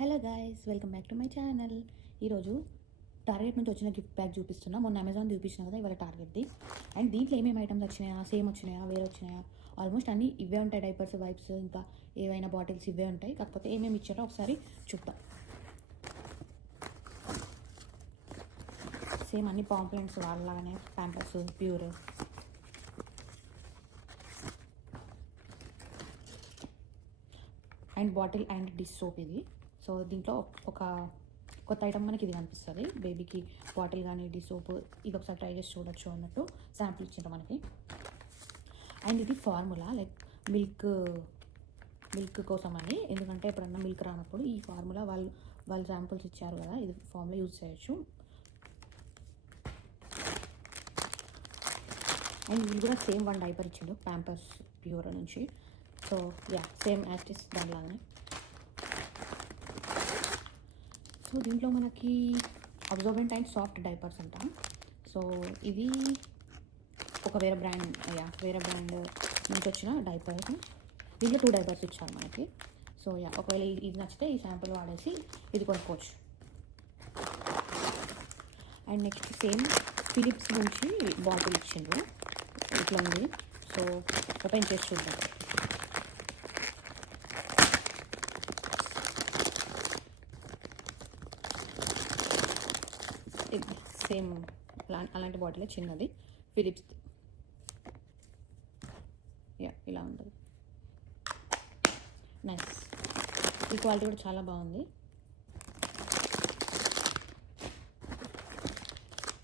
Hello guys, welcome back to my channel. ఈరోజు target నుంచి వచ్చిన గిఫ్ట్ ప్యాక్ చూపిస్తున్నా. మొన్న అమెజాన్ చూపించిన కదా, ఇవాళ టార్గెట్ది. అండ్ దీంట్లో ఏమేమి ఐటమ్స్ వచ్చినాయా, సేమ్ వచ్చినాయా, వేరే వచ్చినాయా, ఆల్మోస్ట్ అన్నీ ఇవే ఉంటాయి. డైపర్స్, వైప్స్, ఇంకా ఏవైనా బాటిల్స్ ఇవే ఉంటాయి. కాకపోతే ఏమేమి ఇచ్చారో ఒకసారి చూద్దాం. సేమ్ అన్ని పాంప్లెంట్స్ వాళ్ళలాగానే, Pampers, Pure and bottle and dish soap ఇది. సో దీంట్లో ఒక కొత్త ఐటమ్ మనకి ఇది కనిపిస్తుంది. బేబీకి బాటిల్ కానీ డిష్ సోప్ ఇది ఒకసారి ట్రై చేసి చూడొచ్చు అన్నట్టు శాంపుల్ ఇచ్చిండ్రు మనకి. అండ్ ఇది ఫార్ములా, లైక్ మిల్క్ కోసం అని, ఎందుకంటే ఎప్పుడన్నా మిల్క్ రానప్పుడు ఈ ఫార్ములా వాళ్ళు శాంపుల్స్ ఇచ్చారు కదా, ఇది ఫార్ములా యూజ్ చేయొచ్చు. అండ్ వీళ్ళు కూడా సేమ్ వన్ డైపర్ ఇచ్చిండు, ప్యాంపర్స్ ప్యూర్ నుంచి. సో యా, సేమ్ యాక్టిస్ దానిలాగానే. సో దీంట్లో మనకి అబ్జర్బెంట్ అండ్ సాఫ్ట్ డైపర్స్ అంట. సో ఇది ఒక వేరే బ్రాండ్ నుంచి వచ్చిన డైపర్స్. దీంట్లో 2 డైపర్స్ ఇచ్చారు మనకి. సో యా, ఒకవేళ ఇది నచ్చితే ఈ శాంపుల్ వాడేసి ఇది కొనుక్కోవచ్చు. అండ్ నెక్స్ట్ సేమ్ ఫిలిప్స్ నుంచి బాటిల్ ఇచ్చిండ్రు, ఇట్లా ఉంది. సో ఓపెన్ చేసి చూద్దాం. సేమ్ అలాంటి బాటిల్ చిన్నది, ఫిలిప్స్. యా, ఇలా ఉంటుంది. నైస్. ఈ క్వాలిటీ కూడా చాలా బాగుంది.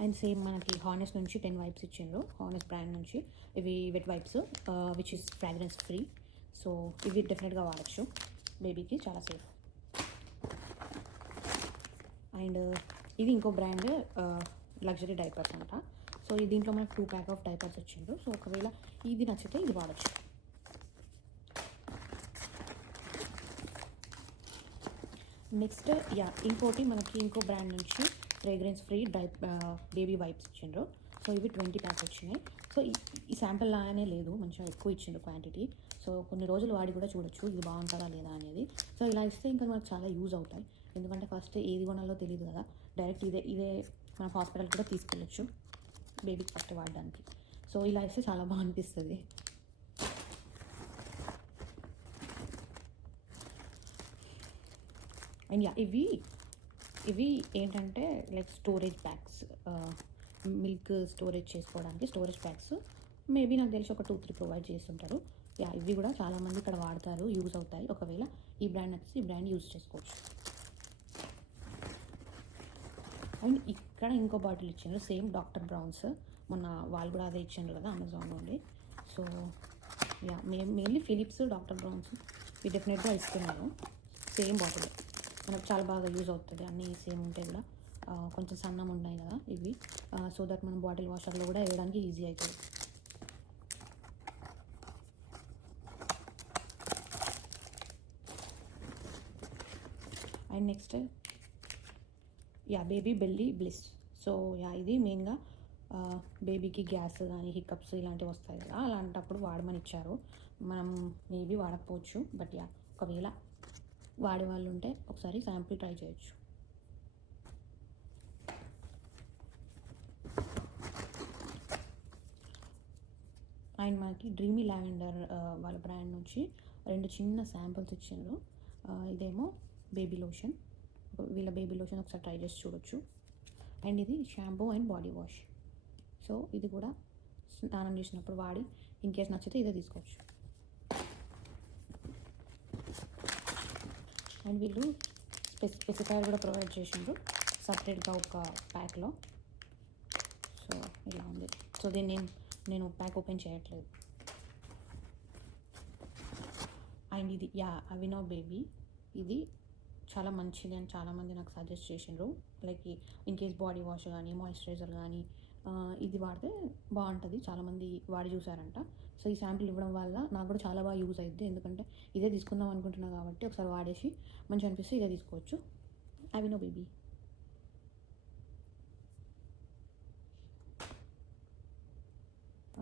అండ్ సేమ్ మనకి హానెస్ట్ నుంచి 10 వైప్స్ ఇచ్చిండ్రు, హానెస్ట్ బ్రాండ్ నుంచి. ఇవి wet wipes which is fragrance free. So ఇవి డెఫినెట్గా వాడచ్చు, బేబీకి చాలా సేఫ్. అండ్ ఇది ఇంకో బ్రాండ్ లగ్జరీ డైపర్స్ అనమాట. సో దీంట్లో మనకు 2 ప్యాక్ ఆఫ్ డైపర్స్ వచ్చిండ్రు. సో ఒకవేళ ఇది నచ్చితే ఇది వాడచ్చు. నెక్స్ట్ యా, ఇంకోటి మనకి ఇంకో బ్రాండ్ నుంచి ఫ్రేగ్రెన్స్ ఫ్రీ బేబీ వైప్స్ ఇచ్చిండ్రు. సో ఇవి 20 ప్యాక్స్ వచ్చినాయి. సో ఈ శాంపిల్ లాగానే లేదు, మంచిగా ఎక్కువ ఇచ్చిండ్రు క్వాంటిటీ. సో కొన్ని రోజులు వాడి కూడా చూడొచ్చు ఇది బాగుంటుందా లేదా అనేది. సో ఇలా ఇస్తే ఇంకా మనకు చాలా యూజ్ అవుతాయి, ఎందుకంటే ఫస్ట్ ఏది కొనాలో తెలియదు కదా. డైరెక్ట్ ఇదే మన హాస్పిటల్ కూడా తీసుకెళ్ళొచ్చు బేబీకి ఫస్ట్ వాడడానికి. సో ఇలా ఇస్తే చాలా బాగా అనిపిస్తుంది. అండ్ యా, ఇవి ఏంటంటే like storage packs, milk storage చేసుకోవడానికి స్టోరేజ్ ప్యాక్స్. మేబీ నాకు తెలిసి ఒక 2-3 ప్రొవైడ్ చేస్తుంటారు. యా, ఇవి కూడా చాలామంది ఇక్కడ వాడతారు, యూజ్ అవుతాయి. ఒకవేళ ఈ బ్రాండ్ నచ్చితే ఈ బ్రాండ్ యూజ్ చేసుకోవచ్చు. అండ్ ఇక్కడ ఇంకో బాటిల్ ఇచ్చిండ్రు, సేమ్ డాక్టర్ బ్రౌన్స్. మొన్న వాళ్ళు కూడా అదే ఇచ్చిండ్రు కదా అమెజాన్ నుండి. So yeah, mainly Philips, doctor Brown's ఇవి డెఫినెట్గా ఇస్తున్నాను. సేమ్ బాటిల్ మనకు చాలా బాగా యూజ్ అవుతుంది, అన్నీ సేమ్ ఉంటాయి కూడా. కొంచెం సన్నం ఉన్నాయి కదా ఇవి, సో దట్ మనం బాటిల్ వాషర్లో కూడా వేయడానికి ఈజీ అవుతుంది. And next yeah, baby belly bliss. So yeah, ఇది మెయిన్గా బేబీకి గ్యాస్ కానీ హికప్స్ ఇలాంటివి వస్తాయి కదా, అలాంటప్పుడు వాడమని ఇచ్చారు. మనం మేబీ వాడకపోవచ్చు, బట్ యా, ఒకవేళ వాడే వాళ్ళు ఉంటే ఒకసారి శాంపిల్ ట్రై చేయొచ్చు. అండ్ మనకి డ్రీమీ లావెండర్ వాళ్ళ బ్రాండ్ నుంచి 2 చిన్న శాంపిల్స్ ఇచ్చిండ్రు. ఇదేమో బేబీ లోషన్, వీళ్ళ బేబీ లోషన్ ఒకసారి ట్రై చేసి చూడొచ్చు. అండ్ ఇది shampoo and body wash. So ఇది కూడా స్నానం చేసినప్పుడు వాడి ఇన్కేస్ నచ్చితే ఇదే తీసుకోవచ్చు. అండ్ వీళ్ళు స్పెసిఫైర్ కూడా ప్రొవైడ్ చేసిండ్రు సపరేట్గా ఒక ప్యాక్లో. సో ఇలా ఉంది. సో దీన్ని నేను ప్యాక్ ఓపెన్ చేయట్లేదు. అండ్ ఇది యా, అవినో బేబీ. ఇది చాలా మంచిది అని చాలామంది నాకు సజెస్ట్ చేసిండ్రు. Like in case body wash కానీ మాయిశ్చరైజర్ కానీ ఇది వాడితే బాగుంటుంది, చాలామంది వాడి చూసారంట. సో ఈ శాంపిల్ ఇవ్వడం వల్ల నాకు కూడా చాలా బాగా యూజ్ అవుతుంది, ఎందుకంటే ఇదే తీసుకుందాం అనుకుంటున్నా కాబట్టి ఒకసారి వాడేసి మంచిగా అనిపిస్తే ఇదే తీసుకోవచ్చు. అవినో బేబీ.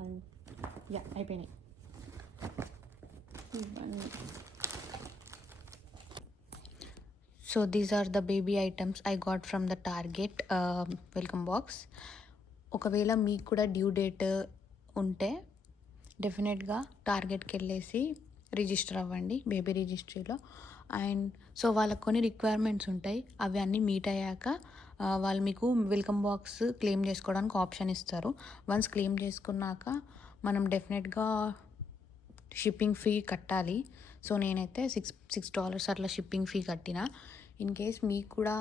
అండ్ యా, అయిపోయినాయి ఇవన్నీ. So these are the baby items I got from the Target welcome box. ఒకవేళ మీకు కూడా డ్యూ డేట్ ఉంటే డెఫినెట్గా టార్గెట్కి వెళ్ళేసి రిజిస్టర్ అవ్వండి బేబీ రిజిస్ట్రీలో. అండ్ సో వాళ్ళకి కొన్ని రిక్వైర్మెంట్స్ ఉంటాయి, అవి అన్నీ మీట్ అయ్యాక వాళ్ళు మీకు వెల్కమ్ బాక్స్ క్లెయిమ్ చేసుకోవడానికి ఆప్షన్ ఇస్తారు. వన్స్ క్లెయిమ్ చేసుకున్నాక మనం డెఫినెట్గా షిప్పింగ్ ఫీ కట్టాలి. సో నేనైతే $6 అట్లా షిప్పింగ్ ఫీ కట్టిన. ఇన్ కేస్ మీకు కూడా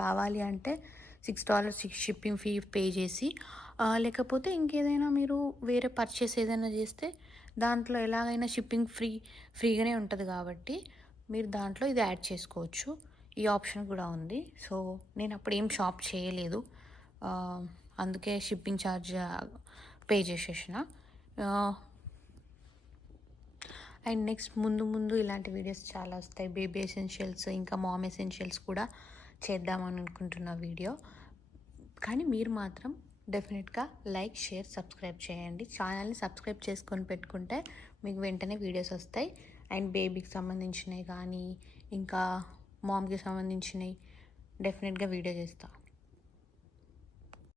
కావాలి అంటే $6 షిప్పింగ్ ఫీ పే చేసి, లేకపోతే ఇంకేదైనా మీరు వేరే పర్చేస్ ఏదైనా చేస్తే దాంట్లో ఎలాగైనా షిప్పింగ్ ఫ్రీగానే ఉంటుంది కాబట్టి మీరు దాంట్లో ఇది యాడ్ చేసుకోవచ్చు. ఈ ఆప్షన్ కూడా ఉంది. సో నేను అప్పుడు ఏం షాప్ చేయలేదు, అందుకే షిప్పింగ్ ఛార్జ్ పే చేసేసిన. అండ్ నెక్స్ట్ ముందు ఇలాంటి వీడియోస్ చాలా వస్తాయి. బేబీ ఎసెన్షియల్స్ ఇంకా మామ్ ఎసెన్షియల్స్ కూడా చేద్దామని అనుకుంటున్న వీడియో. కానీ మీరు మాత్రం డెఫినెట్గా లైక్, షేర్, సబ్స్క్రైబ్ చేయండి. ఛానల్ని సబ్స్క్రైబ్ చేసుకొని పెట్టుకుంటే మీకు వెంటనే వీడియోస్ వస్తాయి. అండ్ బేబీకి సంబంధించినవి కానీ ఇంకా మామ్కి సంబంధించినవి డెఫినెట్గా వీడియో చేస్తాను.